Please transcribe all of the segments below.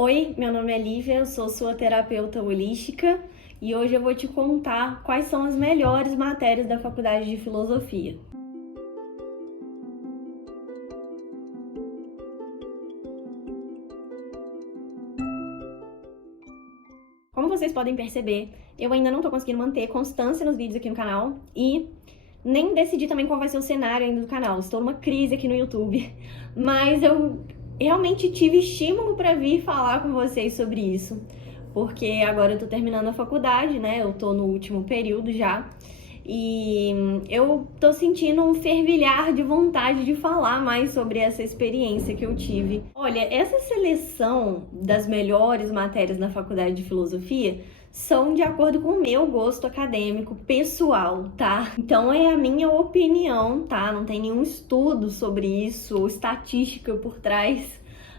Oi, meu nome é Lívia, eu sou sua terapeuta holística e hoje eu vou te contar quais são as melhores matérias da Faculdade de Filosofia. Como vocês podem perceber, eu ainda não tô conseguindo manter constância nos vídeos aqui no canal e nem decidi também qual vai ser o cenário ainda do canal. Estou numa crise aqui no YouTube, mas eu realmente tive estímulo para vir falar com vocês sobre isso, porque agora eu tô terminando a faculdade, né? Eu tô no último período já. E eu tô sentindo um fervilhar de vontade de falar mais sobre essa experiência que eu tive. Olha, essa seleção das melhores matérias na Faculdade de Filosofia são de acordo com o meu gosto acadêmico pessoal, tá? Então é a minha opinião, tá? Não tem nenhum estudo sobre isso ou estatística por trás,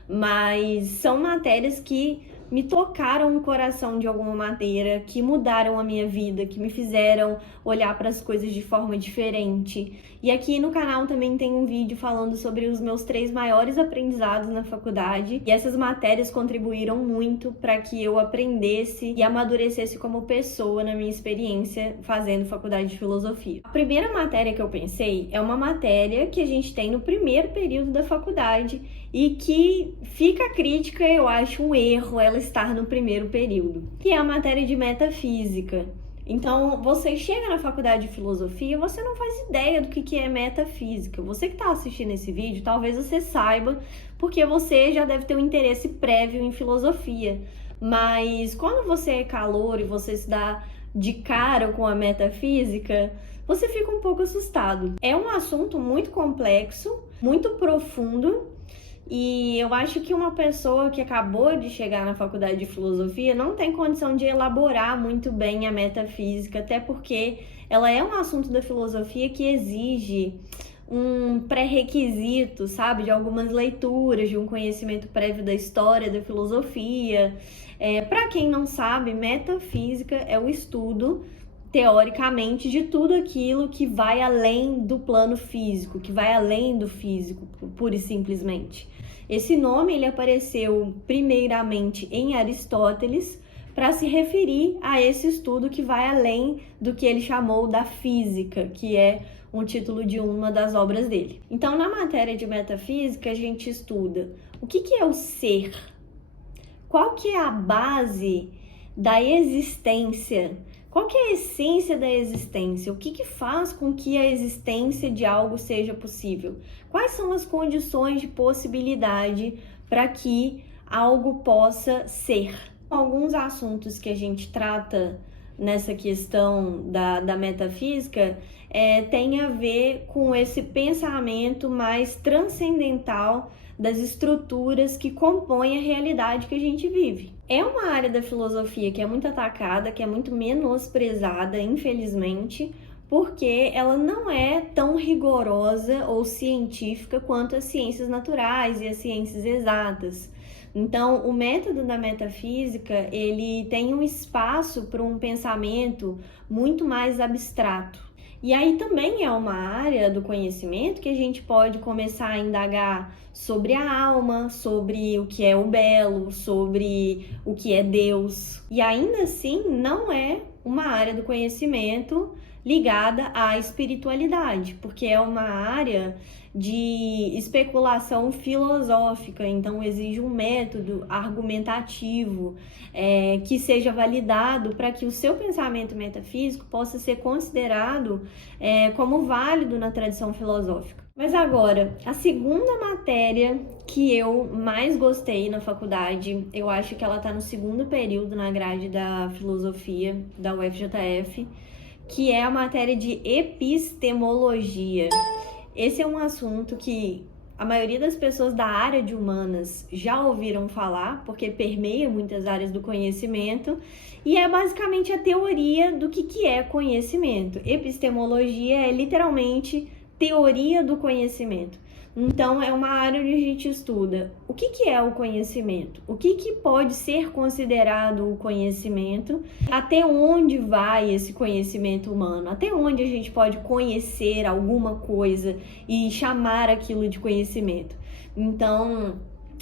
mas são matérias que me tocaram o coração de alguma maneira, que mudaram a minha vida, que me fizeram olhar para as coisas de forma diferente. E aqui no canal também tem um vídeo falando sobre os meus 3 maiores aprendizados na faculdade. E essas matérias contribuíram muito para que eu aprendesse e amadurecesse como pessoa na minha experiência fazendo faculdade de filosofia. A primeira matéria que eu pensei é uma matéria que a gente tem no primeiro período da faculdade e que fica a crítica, eu acho um erro ela estar no primeiro período, que é a matéria de metafísica. Então, você chega na faculdade de filosofia, você não faz ideia do que é metafísica. Você que está assistindo esse vídeo, talvez você saiba, porque você já deve ter um interesse prévio em filosofia. Mas quando você é calouro e você se dá de cara com a metafísica, você fica um pouco assustado. É um assunto muito complexo, muito profundo, e eu acho que uma pessoa que acabou de chegar na faculdade de filosofia não tem condição de elaborar muito bem a metafísica, até porque ela é um assunto da filosofia que exige um pré-requisito, sabe, de algumas leituras, de um conhecimento prévio da história da filosofia. Para quem não sabe, metafísica é o estudo, teoricamente, de tudo aquilo que vai além do plano físico, que vai além do físico, pura e simplesmente. Esse nome ele apareceu primeiramente em Aristóteles para se referir a esse estudo que vai além do que ele chamou da física, que é um título de uma das obras dele. Então, na matéria de metafísica, a gente estuda o que é o ser, qual que é a base da existência, qual que é a essência da existência? O que faz com que a existência de algo seja possível? Quais são as condições de possibilidade para que algo possa ser? Alguns assuntos que a gente trata nessa questão da metafísica tem a ver com esse pensamento mais transcendental das estruturas que compõem a realidade que a gente vive. É uma área da filosofia que é muito atacada, que é muito menosprezada, infelizmente, porque ela não é tão rigorosa ou científica quanto as ciências naturais e as ciências exatas. Então, o método da metafísica, ele tem um espaço para um pensamento muito mais abstrato. E aí também é uma área do conhecimento que a gente pode começar a indagar sobre a alma, sobre o que é o belo, sobre o que é Deus. E ainda assim não é uma área do conhecimento ligada à espiritualidade, porque é uma área de especulação filosófica, então exige um método argumentativo que seja validado para que o seu pensamento metafísico possa ser considerado como válido na tradição filosófica. Mas agora, a segunda matéria que eu mais gostei na faculdade, eu acho que ela está no segundo período na grade da filosofia da UFJF, que é a matéria de epistemologia. Esse é um assunto que a maioria das pessoas da área de humanas já ouviram falar, porque permeia muitas áreas do conhecimento, e é basicamente a teoria do que é conhecimento. Epistemologia é literalmente teoria do conhecimento. Então, é uma área onde a gente estuda o que é o conhecimento, o que pode ser considerado o conhecimento, até onde vai esse conhecimento humano, até onde a gente pode conhecer alguma coisa e chamar aquilo de conhecimento. Então,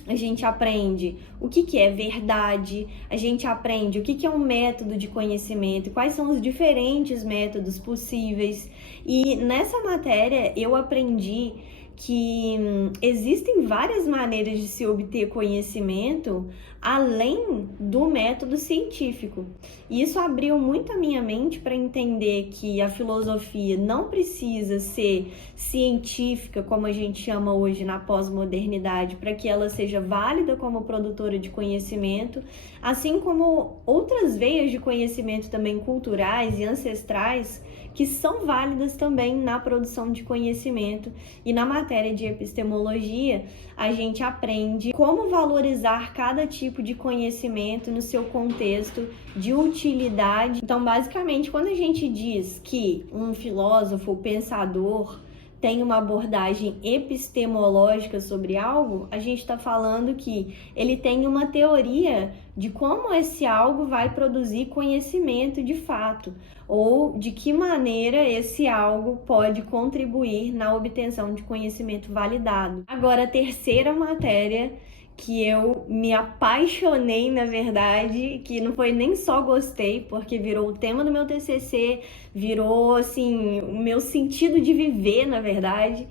a gente aprende o que é verdade, a gente aprende o que é um método de conhecimento, quais são os diferentes métodos possíveis. E nessa matéria eu aprendi que existem várias maneiras de se obter conhecimento além do método científico. E isso abriu muito a minha mente para entender que a filosofia não precisa ser científica, como a gente chama hoje na pós-modernidade, para que ela seja válida como produtora de conhecimento, assim como outras veias de conhecimento também culturais e ancestrais que são válidas também na produção de conhecimento. E na matéria de epistemologia, a gente aprende como valorizar cada tipo de conhecimento no seu contexto de utilidade. Então, basicamente, quando a gente diz que um filósofo, pensador, tem uma abordagem epistemológica sobre algo, a gente está falando que ele tem uma teoria de como esse algo vai produzir conhecimento de fato, ou de que maneira esse algo pode contribuir na obtenção de conhecimento validado. Agora, a terceira matéria que eu me apaixonei, na verdade, que não foi nem só gostei, porque virou o tema do meu TCC, virou, assim, o meu sentido de viver, na verdade,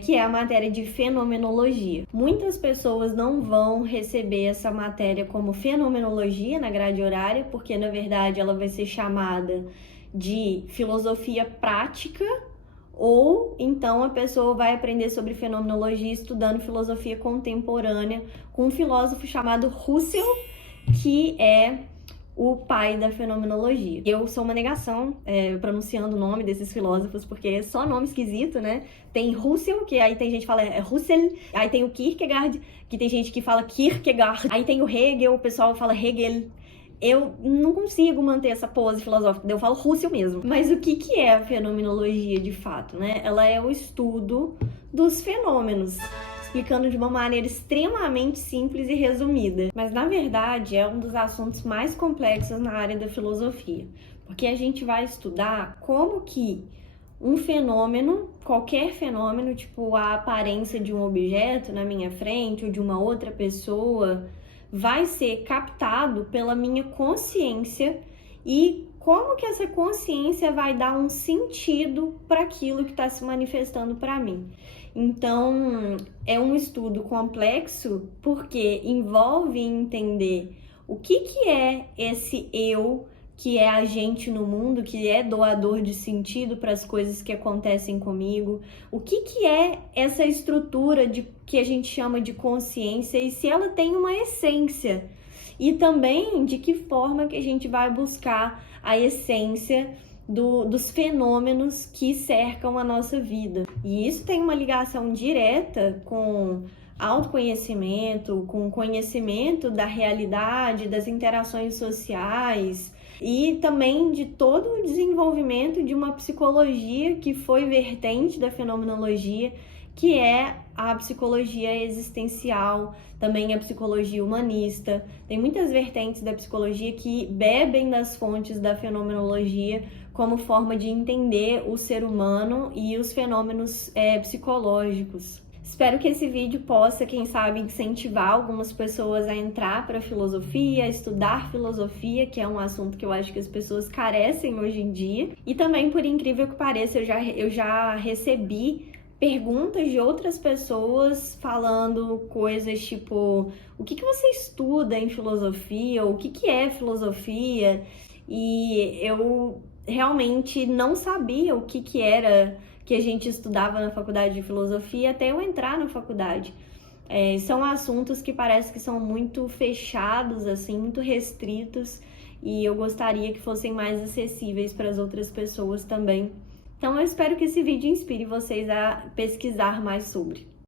que é a matéria de fenomenologia. Muitas pessoas não vão receber essa matéria como fenomenologia na grade horária, porque, na verdade, ela vai ser chamada de filosofia prática, ou então a pessoa vai aprender sobre fenomenologia estudando filosofia contemporânea com um filósofo chamado Russell, que é o pai da fenomenologia. Eu sou uma negação pronunciando o nome desses filósofos, porque é só nome esquisito, né? Tem Russell, que aí tem gente que fala Russell, aí tem o Kierkegaard, que tem gente que fala Kierkegaard, aí tem o Hegel, o pessoal fala Hegel. Eu não consigo manter essa pose filosófica, eu falo Russell mesmo. Mas o que é a fenomenologia de fato, né? Ela é o estudo dos fenômenos, explicando de uma maneira extremamente simples e resumida. Mas, na verdade, é um dos assuntos mais complexos na área da filosofia, porque a gente vai estudar como que um fenômeno, qualquer fenômeno, tipo a aparência de um objeto na minha frente ou de uma outra pessoa, vai ser captado pela minha consciência e como que essa consciência vai dar um sentido para aquilo que está se manifestando para mim. Então, é um estudo complexo porque envolve entender o que é esse eu que é agente no mundo, que é doador de sentido para as coisas que acontecem comigo, o que é essa estrutura que a gente chama de consciência e se ela tem uma essência, e também de que forma que a gente vai buscar a essência dos fenômenos que cercam a nossa vida. E isso tem uma ligação direta com autoconhecimento, com conhecimento da realidade, das interações sociais, e também de todo o desenvolvimento de uma psicologia que foi vertente da fenomenologia, que é a psicologia existencial, também a psicologia humanista. Tem muitas vertentes da psicologia que bebem das fontes da fenomenologia como forma de entender o ser humano e os fenômenos psicológicos. Espero que esse vídeo possa, quem sabe, incentivar algumas pessoas a entrar para a filosofia, a estudar filosofia, que é um assunto que eu acho que as pessoas carecem hoje em dia. E também, por incrível que pareça, eu já recebi perguntas de outras pessoas falando coisas tipo: o que você estuda em filosofia? Ou o que é filosofia? E eu realmente não sabia o que era que a gente estudava na faculdade de filosofia até eu entrar na faculdade. São assuntos que parece que são muito fechados, assim, muito restritos, e eu gostaria que fossem mais acessíveis para as outras pessoas também. Então eu espero que esse vídeo inspire vocês a pesquisar mais sobre.